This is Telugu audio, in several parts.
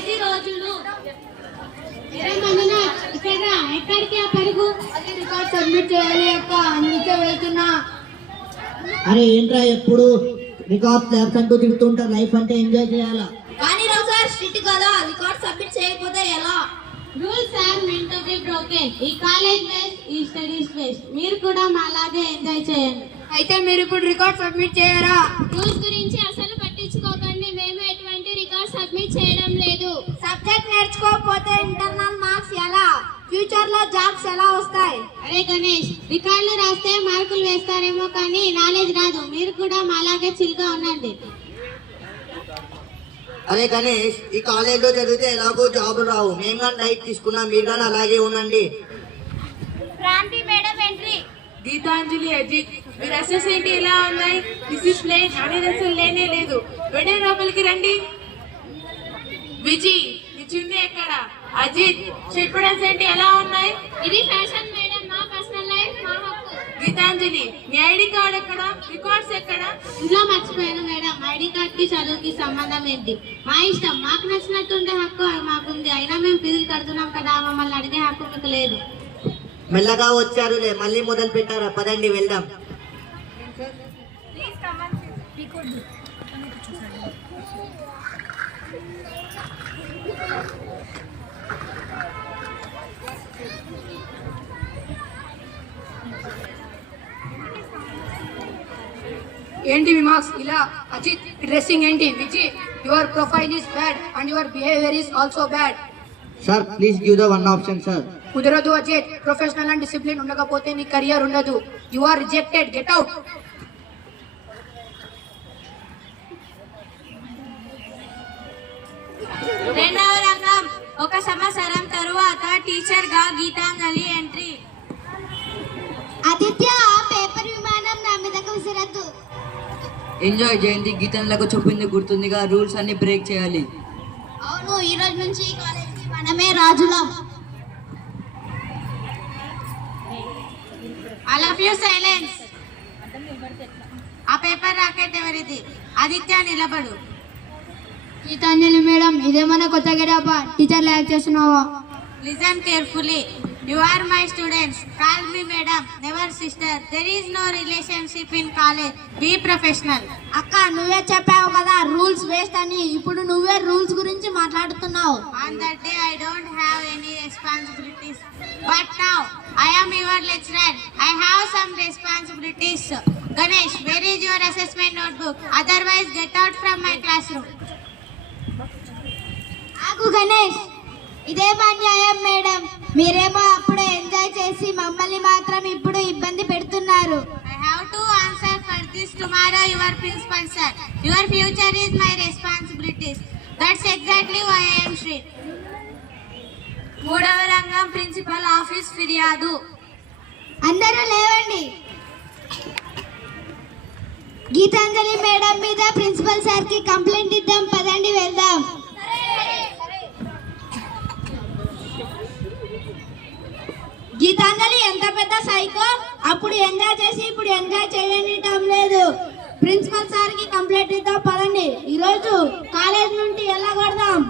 కాలేజీ రోజులు. ఎక్కడికి ఆ పరుగు? అది రికార్డ్ సబ్మిట్ చేయాలి అక్క, అందుకే వెళ్తున్నా. అరే ఏంట్రా ఎప్పుడు రికార్డ్ ల్యాబ్స్ అంటూ తిరుగుతుంటారు, లైఫ్ అంటే ఎంజాయ్ చేయాలా. కానీ రావు సార్ స్ట్రిక్ట్ కదా, రికార్డ్ సబ్మిట్ చేయకపోతే ఎలా? Rules are meant to be broken. ఈ కాలేజ్ వేస్ట్, ఈ స్టడీస్ వేస్ట్. మీరు కూడా మాలాగే ఎంజాయ్ చేయండి. అయితే మీరు ఇప్పుడు రికార్డ్ సబ్మిట్ చేయరా? రూల్స్ గురించి అసలు పట్టించుకోకండి, మేము ఎటువంటి రికార్డ్ సబ్మిట్ చేయడం లేదు. సబ్జెక్ట్ నేర్చుకోకపోతే ఇంటర్నల్ మార్క్స్ ఎలా? ఫ్యూచర్ లో జాబ్స్ ఎలా వస్తాయి? అరే గణేష్, రికార్డులు రాస్తే మార్కులు వేస్తారేమో కానీ నాలెడ్జ్ రాదు. మీరు కూడా మాలాగే చిల్గా ఉండండి. అరే గణేష్, ఈ కాలేజ్లో చదివితే ఎలాగో జాబులు రావు. మేము కానీ డైట్ తీసుకున్నాం, మీరు కానీ అలాగే ఉండండి. Kranti madam entry. గీతాంజలి, అజిత్, మీరు అసెస్ ఏంటి ఎలా ఉన్నాయి? డిసిప్లిన్ అనేది అసలు లేనే లేదు. వెంటనే లోపలికి రండి. విజయ్, నీ చున్నీ ఎక్కడ? అజిత్, షిప్డెన్స్ ఏంటి ఎలా ఉన్నాయి? ఇది ఫ్యాషన్ మేడం, మా పర్సనల్ లైఫ్ మా హక్కు. గీతాంజలి, నీ ఐడి కార్డ్ ఎక్కడ? రికార్డ్స్ ఎక్కడ? ఇంట్లో మర్చిపోయాను మేడం. ఐడి కార్డ్ కి చదువుకి సంబంధం ఏంటి? మా ఇష్టం, మాకు నచ్చినట్టుండే హక్కు మాకుంది. అయినా మేము ఫీజులు కడుతున్నాం కదా, మమ్మల్ని అడిగే హక్కు మీకు లేదు. మెల్లగా వచ్చారులే, మళ్ళీ మొదలు పెట్టారా? పదండి వెళ్దాం. ఏంటి మీ మార్క్స్ ఇలా? అజిత్, డ్రెస్సింగ్ ఏంటి? Vijay, your profile is bad and your behaviour is also bad. Sir please give the one option sir. కుదరదు అజిత్, ప్రొఫెషనల్ అండ్ డిసిప్లిన్ ఉండకపోతే నీ కెరియర్ ఉండదు. You are rejected, get out. రెండవ రంగం. ఒక సంవత్సరం తరువాత టీచర్ గా గీతాంజలి ఎంట్రీ. ఆదిత్య, పేపర్ విమానం నా మీదకు విసిరద్దు. ఎంజాయ్ జయంతి, గీతంలకు చెప్పింది గుర్తుందిగా, రూల్స్ అన్ని బ్రేక్ చేయాలి. అవును, ఈ రోజు నుంచి ఈ కాలేజీకి మనమే రాజులం. All of you silence. ఆ పేపర్ రాకెట్ ఎవరిది? ఆదిత్య, నిలబడు. గీతాంజలి మేడం, ఇదేమన్నా కొత్త గెటపా? టీచర్ లాక్ చేస్తున్నావా? Listen carefully. You are my students. Call me madam, never sister. There is no relationship in college. Be professional. అక్క, నువ్వే చెప్పావు కదా రూల్స్ వేస్ట్ అని. ఇప్పుడు నువ్వే రూల్స్ గురించి మాట్లాడుతున్నావు. On that day I don't have any responsibilities. But now I am your lecturer. I have some responsibilities. Ganesh, where is your assessment notebook? Otherwise get out from my classroom. ఆగు గణేష్, ఇదేమో అన్యాయం మేడం. మీరేమో అప్పుడే ఎంజాయ్ చేసి మమ్మల్ని మాత్రం ఇప్పుడు ఇబ్బంది పెడుతున్నారు. I have to answer for this tomorrow, your principal sir. Your future is my responsibilities. That's exactly why I am strict. మూడవ రంగం, ప్రిన్సిపల్ ఆఫీస్ ఫిర్యాదు. అందరూ లేవండి. గీతాంజలి మేడం మీద ప్రిన్సిపల్ సార్ కి కంప్లైంట్ ఇద్దాం. పదండి వెళ్దాం. గీతాంజలి ఎంత పెద్ద సైకో! అప్పుడు ఎంజాయ్ చేసి ఇప్పుడు ఎంజాయ్ చేయడం లేదు. ప్రిన్సిపల్ సార్ కి కంప్లైంట్ ఇద్దాం. పదండి, ఈరోజు కాలేజ్ నుండి వెళ్ళగొడదాం.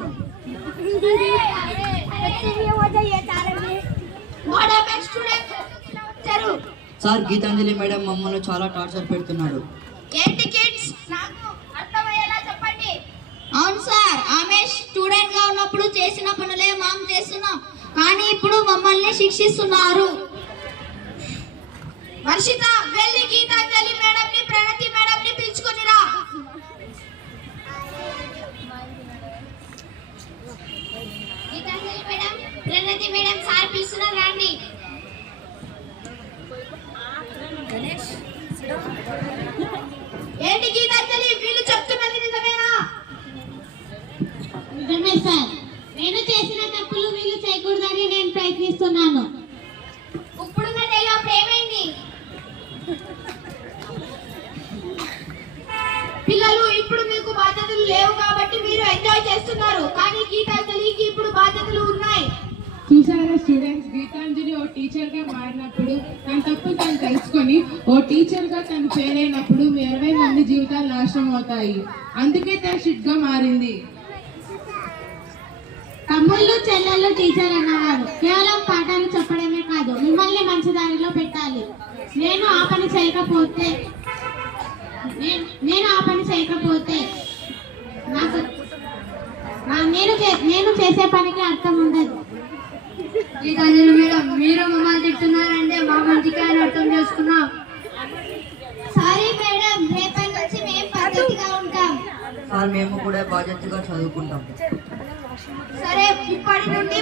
సార్, గీతాంజలి మేడం మమ్మల్ని చాలా టార్చర్ పెడుతున్నాడు. ఏంటి కిడ్స్, నాకు అర్థమయ్యేలా చెప్పండి. అవును సార్, ఆమె స్టూడెంట్ గా ఉన్నప్పుడు చేసిన పనులే మనం చేస్తున్నాం, కానీ ఇప్పుడు మమ్మల్ని శిక్షిస్తున్నారు. వర్షిత, వెళ్ళి గీతాంజలి మేడం ని, ప్రణతి మేడం ని పిలుచుకునిరా. గీతాంజలి మేడం, ప్రణతి మేడం సార్ పిలుస్తున్నారు, రండి. ఏంటి గీతాంజలి, వీళ్ళు చెప్తున్నది నిజమేనా? నిజమే సార్, నేను చేసిన తప్పులు వీళ్ళు చేయకూడదని నేను ప్రయత్నిస్తున్నాను. ఇప్పుడున్న డైలాగ్ ఏమైంది? పిల్లలు, ఇప్పుడు మీకు బాధ్యతలు లేవు కాబట్టి మీరు ఎంజాయ్ చేస్తున్నారు, కానీ గీతాంజలికి ఇప్పుడు బాధ్యతలు ఉన్నాయి. చూసారా స్టూడెంట్స్, గీతాంజలి ఓ టీచర్ గా మారినప్పుడు తన తప్పు తను తెలుసుకొని ఓ టీచర్ గా తను చేరైనప్పుడు 20 మంది జీవితాలు నాశనం అవుతాయి. అందుకే తను షిట్ గా మారింది. తమ్ముళ్ళు చెల్లెళ్ళు టీచర్ అన్నవారు కేవలం పాఠాలు చెప్పడమే కాదు మిమ్మల్ని మంచి దారిలో పెట్టాలి. నేను ఆ పని చేయకపోతే నేను చేసే పనికి అర్థం ఉండదు. గీతాంజలి మేడం, మీరు మమ్మల్ని తిడుతున్నారంటే మా మంచిగా అర్థం చేసుకున్నాం. సారీ మేడం, రేపటి నుంచి మేము పద్ధతిగా ఉంటాం. సార్ మేము కూడా బాధ్యతగా చదువుకుంటాం. సరే, ఇప్పటి నుండి